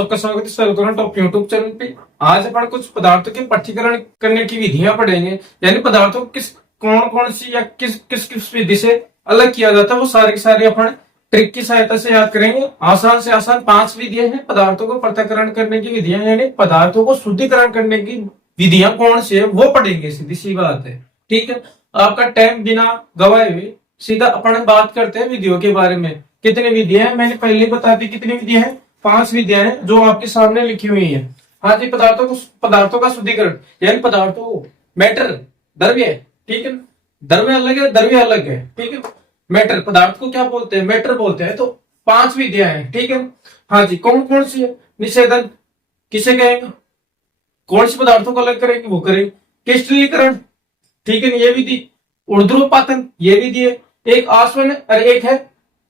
आपका स्वागत है सेलकोना टॉप यूट्यूब चैनल पे। आज अपन कुछ पदार्थों के पठ्यीकरण करने की विधियां पढ़ेंगे, यानी पदार्थों को किस कौन कौन सी या किस किस किस विधि से अलग किया जाता है वो सारी की सारी अपन ट्रिक की सहायता से याद करेंगे। आसान से आसान 5 विधियां हैं पदार्थों को पृथक्करण करने की विधियां, यानी पदार्थों को शुद्धिकरण करने की विधियां कौन सी है वो पढ़ेंगे। सीधी सी बात है, ठीक है। आपका टाइम बिना गवाए हुए सीधा अपन बात करते हैं विधियों के बारे में। कितनी विधियां हैं मैंने पहले ही बता दी, कितनी विधियां हैं? 5 विधियां हैं जो आपके सामने लिखी हुई है। हाँ जी, पदार्थों का शुद्धिकरण, यानी पदार्थों को मैटर द्रव्य, ठीक है। द्रव्य अलग है, द्रव्य अलग है, ठीक है। मैटर पदार्थ को क्या बोलते हैं? मैटर बोलते हैं। तो 5 विधियां हैं, ठीक है। हाँ जी, कौन कौन सी है? निषेधन किसे कहेंगे? कौन सी पदार्थों को अलग करेंगे वो करेंगे। क्रिस्टलीकरण, ठीक है, ये विधि। ऊर्ध्वपातन, ये विधि है। एक आसवन और एक है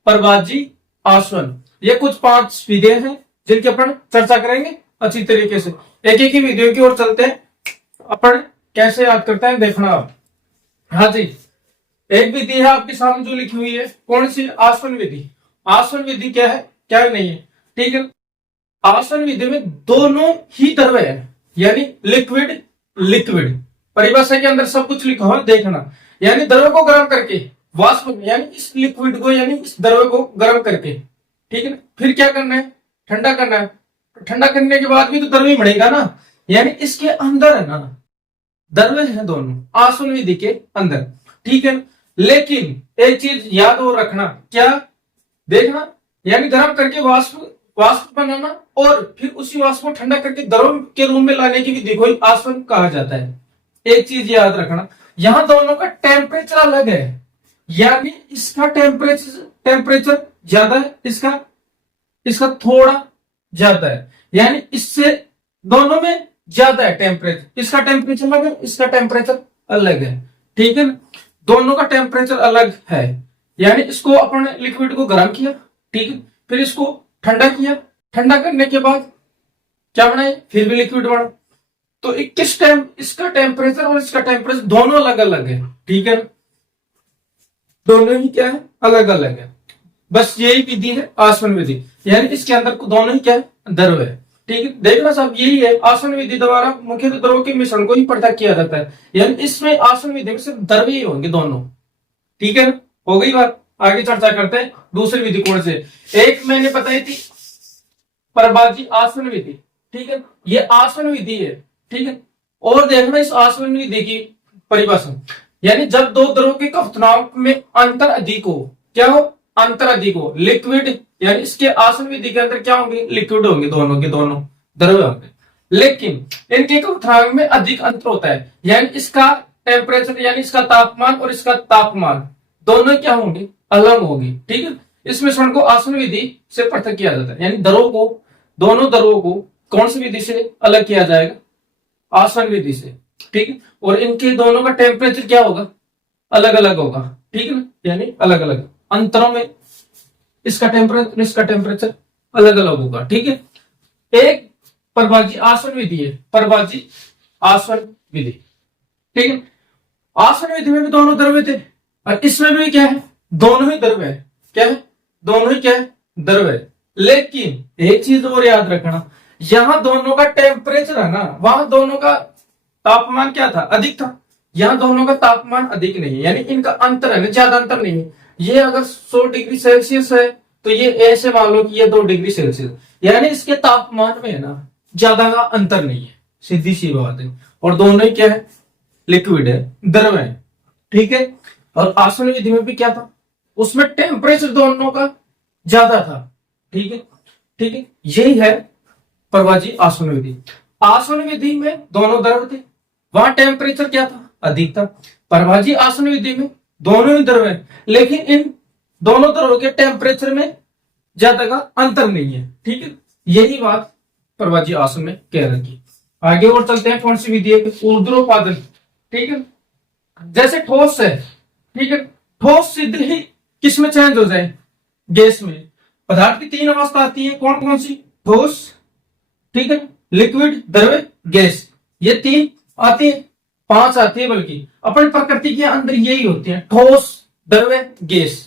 प्रवाजी आसवन। ये कुछ 5 विधियां हैं जिनकी अपन चर्चा करेंगे अच्छी तरीके से। एक एक ही विधियों की ओर चलते हैं, अपन कैसे याद करते हैं देखना आप। हाँ जी, एक विधि है आपके सामने जो लिखी हुई है, कौन सी? आसवन विधि। आसवन विधि क्या है, क्या नहीं है, ठीक है। आसवन विधि में दोनों ही द्रव्य है, यानी लिक्विड लिक्विड परिभाषा के अंदर सब कुछ लिखा हुआ देखना। यानी द्रव्य को गर्म करके वाष्प, यानी इस लिक्विड को, यानी इस द्रव्य को गर्म करके, ठीक है ना। फिर क्या करना है? ठंडा करना है। ठंडा करने के बाद भी तो द्रव्य बढ़ेगा ना, यानी इसके अंदर है ना द्रव्य है दोनों आसवन विधि के अंदर, ठीक है। लेकिन एक चीज याद हो रखना, क्या? देखना, यानी गर्म करके वाष्प वाष्प बनाना और फिर उसी वाष्प को ठंडा करके द्रव के रूप में लाने की विधि को आसवन कहा जाता है। एक चीज याद रखना, यहां दोनों का टेम्परेचर अलग है, यानी इसका टेम्परेचर ज्यादा है, इसका थोड़ा ज्यादा है, यानी इससे दोनों में ज्यादा है टेम्परेचर। इसका टेम्परेचर अलग है, इसका टेम्परेचर अलग है, ठीक है। दोनों का टेम्परेचर अलग है, यानी इसको अपन लिक्विड को गर्म किया, ठीक है। फिर इसको ठंडा किया, ठंडा करने के बाद क्या बनाए? फिर भी लिक्विड बना। तो किस टाइम इसका टेम्परेचर और इसका टेम्परेचर दोनों अलग अलग है, ठीक है। दोनों ही क्या है? अलग अलग है। बस यही विधि है आसवन विधि, यानी इसके अंदर दोनों ही क्या है? द्रव्य है, ठीक है। देखना साहब, यही है आसवन विधि द्वारा मुख्यतः द्रव्यों के मिश्रण को ही पृथक किया जाता है, यानी इसमें आसवन विधि में सिर्फ द्रव्य ही होंगे दोनों, ठीक है। हो गई बात। आगे चर्चा करते हैं दूसरी विधि कौन से। एक मैंने बताई थी प्रवाजी आसवन विधि, ठीक है। ये आसवन विधि है, ठीक है। और देखना इस आसवन विधि की परिभाषा, यानी जब दो द्रव के क्वथनांक में अंतर अधिक हो, क्या हो? अंतर अधिक हो। लिक्विड, यानी इसके आसवन विधि के अंदर क्या होंगे? लिक्विड होंगे, दोनों के दोनों द्रव्य होंगे, लेकिन इनके क्वथनांक में अधिक अंतर होता है, यानी इसका टेम्परेचर, यानी इसका तापमान और इसका तापमान दोनों क्या होंगे? अलग होंगे, ठीक है। इस मिश्रण को आसवन विधि से पृथक किया जाता है, यानी द्रवों को, दोनों द्रवों को कौन सी विधि से अलग किया जाएगा? आसवन विधि से, ठीक है। और इनके दोनों का टेम्परेचर क्या होगा? अलग अलग होगा, ठीक है ना, यानी अलग अलग अंतरों में इसका टेम्परेचर, इसका टेम्परेचर अलग अलग होगा, ठीक है। एक प्रवाजी आसवन विधि है, प्रवाजी आसवन विधि, ठीक है। आसवन विधि में भी दोनों द्रव्य थे और इसमें भी क्या है? दोनों ही द्रव्य है। क्या है? दोनों ही क्या है? द्रव्य है। लेकिन एक चीज और याद रखना, यहां दोनों का टेम्परेचर है ना, वहां दोनों का तापमान क्या था? अधिक था। यहां दोनों का तापमान अधिक नहीं है, यानी इनका अंतर है ना, ज्यादा अंतर नहीं है। ये अगर 100 डिग्री सेल्सियस है तो ये ऐसे मान लो कि ये 2 डिग्री सेल्सियस, यानी इसके तापमान में है ना ज्यादा का अंतर नहीं है, सीधी सी बात है। और दोनों ही क्या है? लिक्विड है, द्रव है, ठीक है। और आसवन विधि में भी क्या था? उसमें टेम्परेचर दोनों का ज्यादा था, ठीक है, ठीक है। यही है प्रवाजी आसवन विधि। आसवन विधि में दोनों द्रव थे, वहां टेम्परेचर क्या था? अधिक था। प्रवाजी आसवन विधि में दोनों ही द्रव है, लेकिन इन दोनों द्रवों के टेम्परेचर में ज्यादा का अंतर नहीं है, ठीक है। यही बात प्रवाजी आसवन में कह रखी। आगे और चलते हैं, कौन सी विधि है? ऊर्ध्वपातन, ठीक है। जैसे ठोस है, ठीक है, ठोस सीधे ही किस में चेंज हो जाए? गैस में। पदार्थ की 3 अवस्था आती है, कौन कौन सी? ठोस, ठीक है, लिक्विड, द्रव्य, गैस। ये 3 आती है, 5 आती है, बल्कि अपनी प्रकृति के अंदर यही होती है, ठोस, द्रव्य, गैस।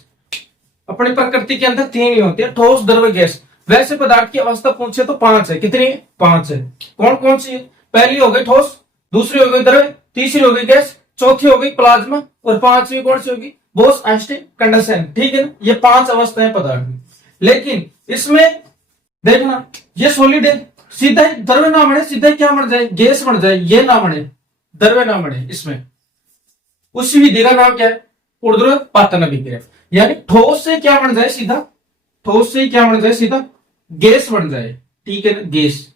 अपनी प्रकृति के अंदर 3 ही होती है, ठोस, द्रव्य, गैस। वैसे पदार्थ की अवस्था पूछे तो 5 है। कितनी है? 5 है। कौन कौन सी है? पहली हो गई ठोस, दूसरी हो गई द्रव, तीसरी हो गई गैस, चौथी हो गई प्लाज्मा और पांचवी कौन सी होगी? Bose Einstein condensation. ठीक है ना, ये 5 अवस्थाएं पदार्थ में। लेकिन इसमें देखना, ये सॉलिड है, सीधा ही द्रव्य ना बने, सीधा ही क्या बन जाए? गैस बन जाए। ये ना बने, द्रव्य ना बने इसमें। उसी विधि का नाम क्या है? ऊर्ध्वपातन अभिक्रिया। यानी ठोस से क्या बन जाए? सीधा ठोस से क्या बन जाए? सीधा गैस बन जाए। ठीक है ना, गैस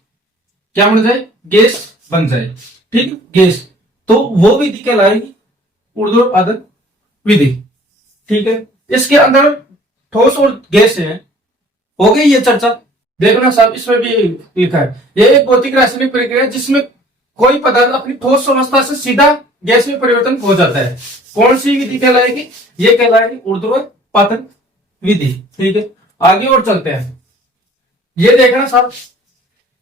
क्या बन जाए? गैस बन जाए। ठीक है, गैस। तो वो विधि कहलाएगी ऊर्ध्वपातन विधि। ठीक है, इसके अंदर ठोस और गैस है। हो गई ये चर्चा। देखना साहब, इसमें भी लिखा है, ये एक भौतिक रासायनिक प्रक्रिया है जिसमें कोई पदार्थ अपनी ठोस अवस्था से सीधा गैस में परिवर्तन हो जाता है। कौन सी विधि कहलाएगी? ये कहलाएगी ऊर्ध्वपातन विधि। ठीक है, आगे और चलते हैं। ये देखना साहब,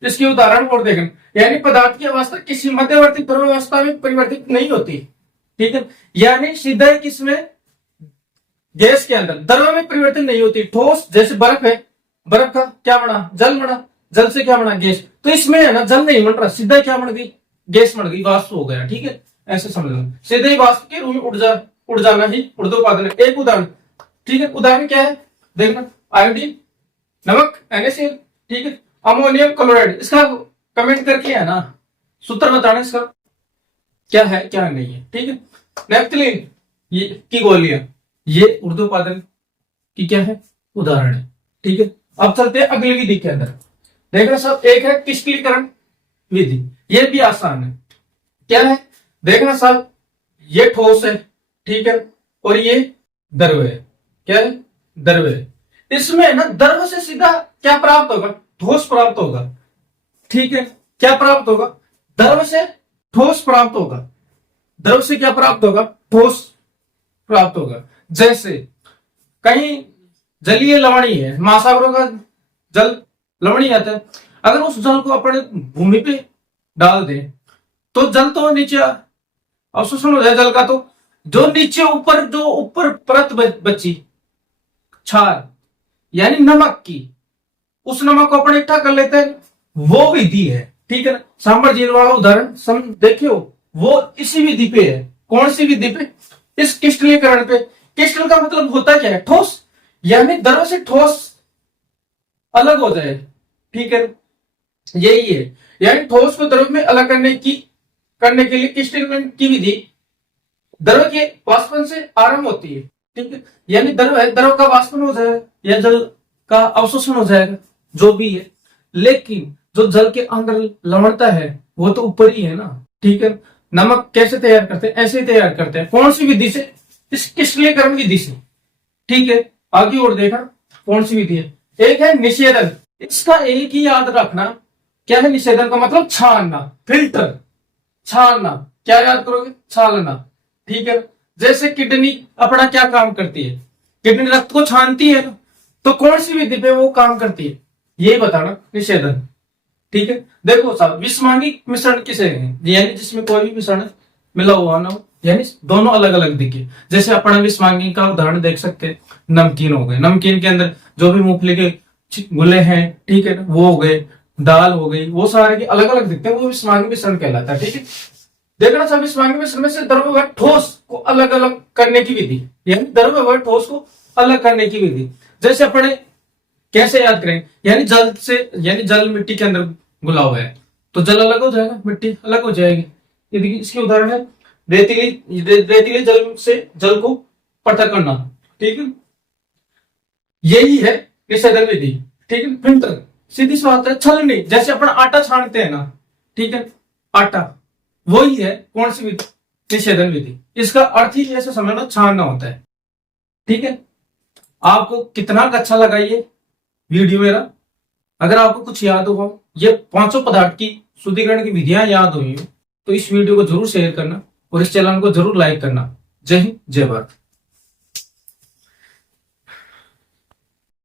इसके उदाहरण और देखना। यानी पदार्थ की अवस्था किसी मध्यवर्ती द्रव अवस्था में परिवर्तित नहीं होती। ठीक है, यानी सीधा ही किसमें? गैस के अंदर। द्रव में परिवर्तन नहीं होती। ठोस जैसे बर्फ है, बर्फ का क्या बना? जल बना। जल से क्या बना? गैस। तो इसमें है ना, जल नहीं बन रहा, सीधा क्या बन गई? गैस बन गई, वाष्प हो गया। ठीक है, ऐसे समझ लो, सीधे ही वाष्प के रूप में उड़ जाना ही ऊर्ध्वपातन। एक उदाहरण। ठीक है, उदाहरण क्या है? देखना, आयोडीन, नमक NaCl। ठीक है, अमोनियम क्लोराइड। इसका कमेंट करके है ना सूत्र बताना इसका क्या है क्या नहीं है। ठीक है, नेफ्थलीन ये की गोलियां, ये ऊर्ध्वपातन की क्या है? उदाहरण है। ठीक है, अब चलते हैं अगली विधि के अंदर। देखना सब, एक है क्रिस्टलीकरण विधि। ये भी आसान है। क्या है? देखना साहब, ये ठोस है। ठीक है, और ये द्रव है। क्या है? द्रव है। इसमें ना द्रव से सीधा क्या प्राप्त होगा? ठोस प्राप्त होगा। ठीक है, क्या प्राप्त होगा? द्रव से ठोस प्राप्त होगा। द्रव से क्या प्राप्त होगा? ठोस प्राप्त होगा। जैसे कहीं जलीय लवणीय है, महासागरों का जल लवणीय आता है। अगर उस जल को अपने भूमि पे डाल दें तो जल तो नीचे अवशोषण हो जाए जल का। तो जो नीचे ऊपर परत बची क्षार यानी नमक की, उस नमक को अपने इकट्ठा कर लेते हैं, वो विधि है। ठीक है ना, सांबर झील वाला उदाहरण देखियो, वो इसी विधि पे है। कौन सी विधि पे? इस क्रिस्टलीकरण पे। क्रिस्टल का मतलब होता क्या है? ठोस। यानी द्रव से ठोस अलग हो जाए। ठीक है, यही है। यानी ठोस को द्रव में अलग करने के लिए क्रिस्टलीकरण की विधि द्रव के वाष्पन से आरंभ होती है। ठीक है, यानी द्रव है, द्रव का वाष्पन हो जाएगा या जल का अवशोषण हो जाएगा, जो भी है। लेकिन जो जल के अंदर लवणता है वो तो ऊपर ही है ना। ठीक है, नमक कैसे तैयार करते हैं? ऐसे ही तैयार करते हैं। कौन सी विधि से? इस क्रिस्टलीकरण विधि से। ठीक है, आगे और देखा कौन सी विधि है। एक है निषेधन। इसका एक ही याद रखना, क्या है निषेधन का मतलब? छानना, फिल्टर, छानना। क्या याद करोगे? छानना। ठीक है, जैसे किडनी अपना क्या काम करती है? किडनी रक्त को छानती है ना, तो कौन सी विधि पे वो काम करती है? ये बताना, निषेधन। ठीक है, देखो साहब, विषमांगी मिश्रण किसे है? यानी जिसमें कोई भी मिश्रण मिला हुआ ना हो, यानी दोनों अलग अलग दिखे। जैसे अपना विषमांगी का उदाहरण देख सकते हैं, नमकीन हो गए, नमकीन के अंदर जो भी मूंगफली के गुले हैं, ठीक है, वो हो गए, दाल हो गई, वो सारे के अलग अलग दिखते हैं, वो विषमांगी मिश्रण कहलाता है। ठीक है, देखना सब विषमांगी मिश्रण में से द्रव व ठोस को अलग अलग करने की विधि, यानी द्रव व ठोस को अलग करने की विधि। जैसे अपने कैसे याद करें? यानी जल से, यानी जल मिट्टी के अंदर घुला हुआ है तो जल अलग हो जाएगा, मिट्टी अलग हो जाएगी। ये देखिए, इसके उदाहरण है रेतीली जल से जल को पृथक करना। ठीक है, यही है निषेधन विधि। ठीक है, फिल्टर सीधी सी बात है, छलनी। जैसे अपन आटा छानते हैं ना, ठीक है, आटा, वही है कौन सी विधि? निषेधन विधि। इसका अर्थ ही ऐसे समझना, छानना होता है। ठीक है, आपको कितना अच्छा लगा ये वीडियो मेरा? अगर आपको कुछ याद हो, ये 500 पदार्थ की शुद्धिकरण की विधियां याद हुई तो इस वीडियो को जरूर शेयर करना और इस चैनल को जरूर लाइक करना। जय हिंद, जय भारत।